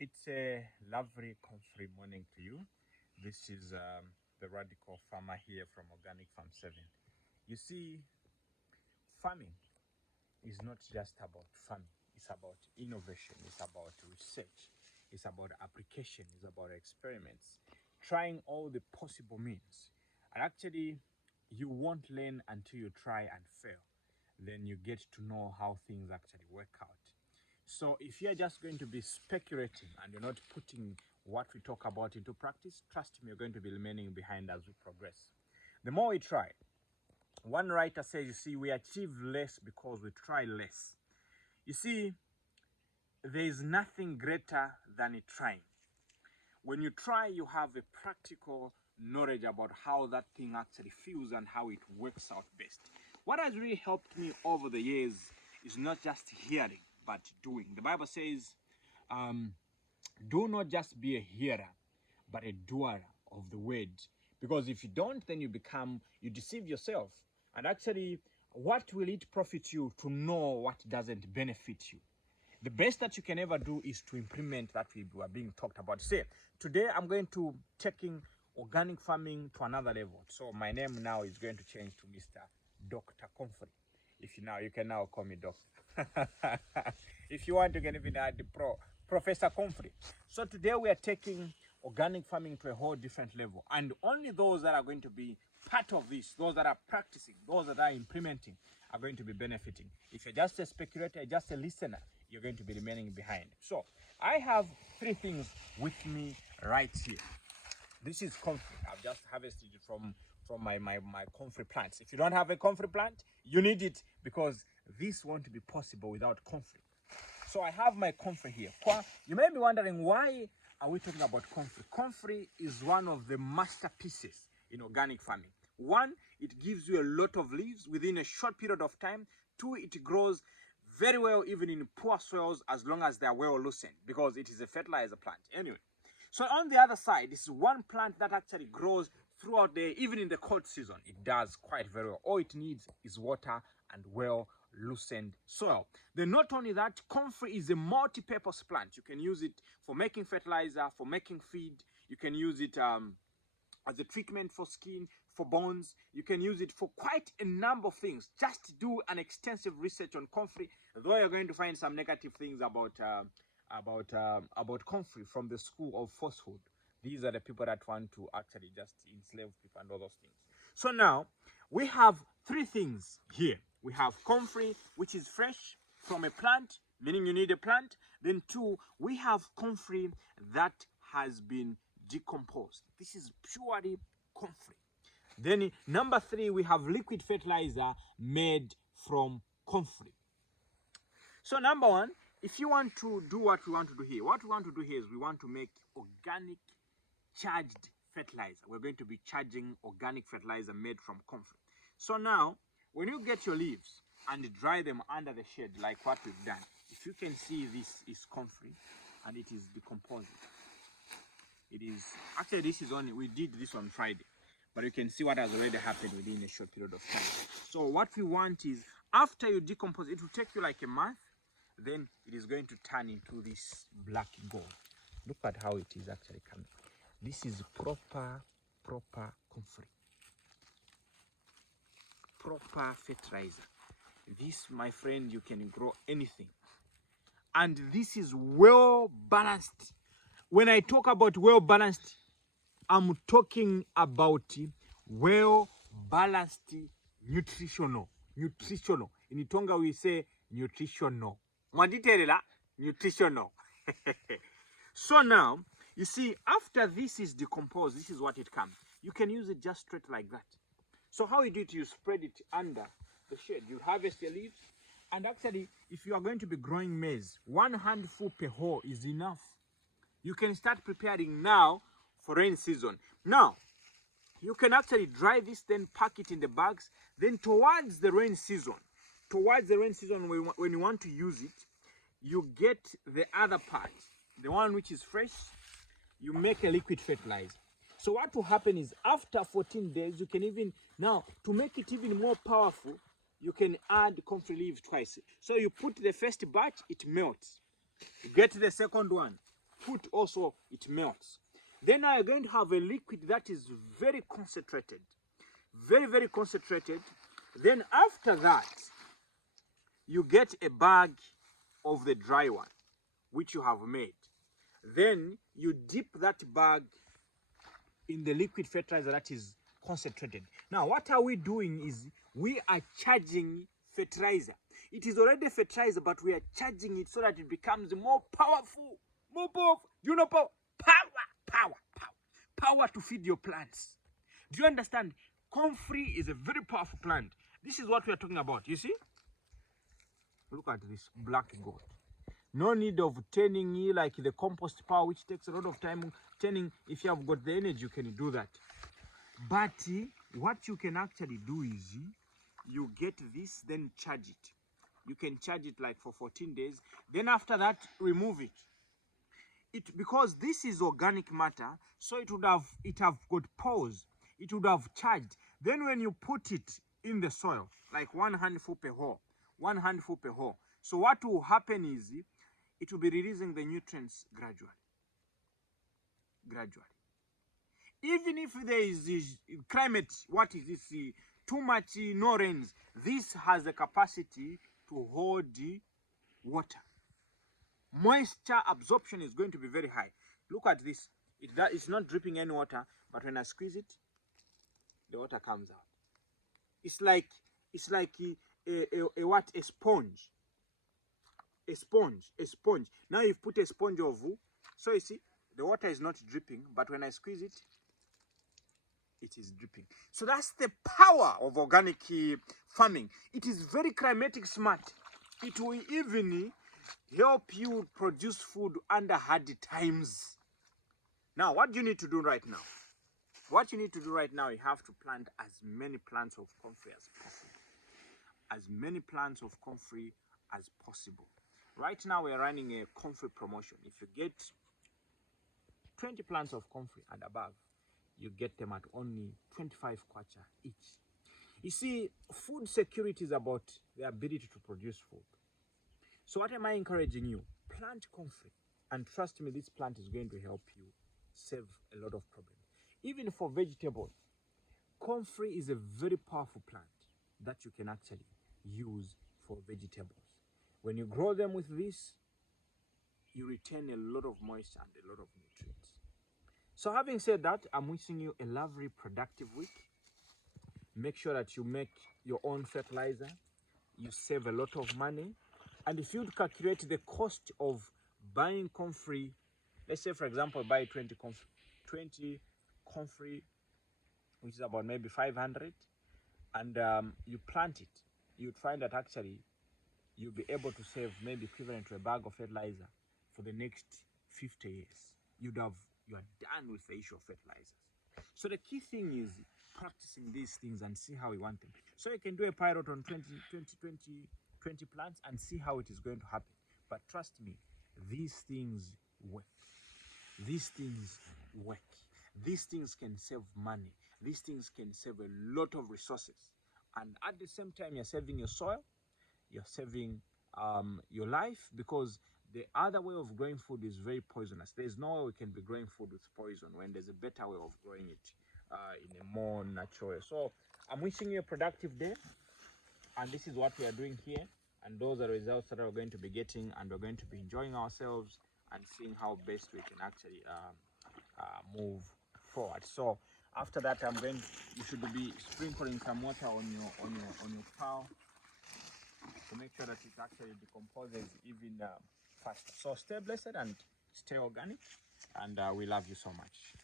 It's a lovely, comfrey morning to you. This is the radical farmer here from Organic Farm 7. You see, farming is not just about farming, it's about innovation, it's about research, it's about application, it's about experiments, trying all the possible means. And actually, you won't learn until you try and fail. Then you get to know how things actually work out. So if you're just going to be speculating and you're not putting what we talk about into practice, trust me, you're going to be remaining behind as we progress. The more we try, one writer says, you see, we achieve less because we try less. You see, there is nothing greater than trying. When you try, you have a practical knowledge about how that thing actually feels and how it works out best. What has really helped me over the years is not just hearing, but doing. The Bible says, do not just be a hearer, but a doer of the word. Because if you don't, then you deceive yourself. And actually, what will it profit you to know what doesn't benefit you? The best that you can ever do is to implement that we were being talked about. Say, today I'm going to taking organic farming to another level. So my name now is going to change to Mr. Dr. Comfrey. You can now call me Doctor. If you want, you can even add the Professor Comfrey. So today we are taking organic farming to a whole different level. And only those that are going to be part of this, those that are practicing, those that are implementing, are going to be benefiting. If you're just a speculator, just a listener, you're going to be remaining behind. So I have three things with me right here. This is comfrey. I've just harvested it from my comfrey plants. If you don't have a comfrey plant, you need it, because this won't be possible without comfrey. So I have my comfrey here. You may be wondering, why are we talking about comfrey? Comfrey is one of the masterpieces in organic farming. One, it gives you a lot of leaves within a short period of time. Two, it grows very well even in poor soils as long as they are well loosened, because it is a fertilizer plant. Anyway, so on the other side, this is one plant that actually grows throughout the, even in the cold season. It does quite very well. All it needs is water and well loosened soil. Then not only that, comfrey is a multi-purpose plant. You can use it for making fertilizer, for making feed. You can use it as a treatment for skin, for bones. You can use it for quite a number of things. Just do an extensive research on comfrey, though you're going to find some negative things about comfrey from the school of falsehood. These are the people that want to actually just enslave people and all those things. So now we have three things here. We have comfrey, which is fresh from a plant, meaning you need a plant. Then two, we have comfrey that has been decomposed. This is purely comfrey. Then number three, we have liquid fertilizer made from comfrey. So number one, if you want to do what we want to do here, what we want to do here is we want to make organic charged fertilizer. We're going to be charging organic fertilizer made from comfrey. So now, when you get your leaves and dry them under the shade like what we've done, if you can see, this is comfrey and it is decomposing. It is, actually this is only, we did this on Friday, but you can see what has already happened within a short period of time. So what we want is, after you decompose, it will take you like a month, then it is going to turn into this black gold. Look at how it is actually coming. This is proper comfrey. Proper fertilizer. This, my friend, you can grow anything. And this is well balanced. When I talk about well balanced, I'm talking about well balanced nutritional. In Tonga we say nutritional. Mwaditerela nutritional. So now, you see, after this is decomposed, this is what it comes. You can use it just straight like that. So how you do it, you spread it under the shade. You harvest your leaves. And actually, if you are going to be growing maize, 1 handful per hole is enough. You can start preparing now for rain season. Now, you can actually dry this, then pack it in the bags. Then towards the rain season, when you want to use it, you get the other part, the one which is fresh, you make a liquid fertilizer. So what will happen is, after 14 days, you can even, now, to make it even more powerful, you can add comfrey leaves twice. So you put the first batch, it melts. You get the second one, put also, it melts. Then now you're going to have a liquid that is very concentrated. Very, very concentrated. Then after that, you get a bag of the dry one, which you have made. Then you dip that bag in the liquid fertilizer that is concentrated. Now, what are we doing is we are charging fertilizer. It is already fertilizer, but we are charging it so that it becomes more powerful. More powerful. You know, power. Power to feed your plants. Do you understand? Comfrey is a very powerful plant. This is what we are talking about. You see? Look at this black gold. No need of turning like the compost power, which takes a lot of time turning. If you have got the energy, you can do that. But what you can actually do is you get this, then charge it. You can charge it like for 14 days. Then after that, remove it. Because this is organic matter, so it have got pores. It would have charged. Then when you put it in the soil, like 1 handful per hole, 1 handful per hole. So what will happen is it will be releasing the nutrients gradually. Even if there is this climate, what is this, too much no rains, this has the capacity to hold water. Moisture absorption is going to be very high. Look at this. It's not dripping any water, but when I squeeze it, the water comes out. It's like a sponge. A sponge. Now you've put a sponge of wool. So you see, the water is not dripping, but when I squeeze it, it is dripping. So that's the power of organic farming. It is very climatic smart. It will even help you produce food under hard times. Now, what do you need to do right now? What you need to do right now, you have to plant as many plants of comfrey as possible. As many plants of comfrey as possible. Right now, we are running a comfrey promotion. If you get 20 plants of comfrey and above, you get them at only 25 kwacha each. You see, food security is about the ability to produce food. So what am I encouraging you? Plant comfrey. And trust me, this plant is going to help you save a lot of problems. Even for vegetables, comfrey is a very powerful plant that you can actually use for vegetables. When you grow them with this, you retain a lot of moisture and a lot of nutrients. So having said that, I'm wishing you a lovely, productive week. Make sure that you make your own fertilizer. You save a lot of money. And if you calculate the cost of buying comfrey, let's say, for example, buy 20 comfrey, which is about maybe 500, and you plant it, you'd find that actually you'll be able to save maybe equivalent to a bag of fertilizer for the next 50 years. You are done with the issue of fertilizers. So the key thing is practicing these things and see how you want them. So you can do a pilot on 20 plants and see how it is going to happen. But trust me, these things work. These things work. These things can save money. These things can save a lot of resources. And at the same time, you're saving your soil, you're saving your life, because the other way of growing food is very poisonous. There's no way we can be growing food with poison when there's a better way of growing it in a more natural way. So I'm wishing you a productive day. And this is what we are doing here. And those are the results that we're going to be getting. And we're going to be enjoying ourselves and seeing how best we can actually move forward. So after that, you should be sprinkling some water on your pile to make sure that it actually decomposes even faster. So stay blessed and stay organic, and we love you so much.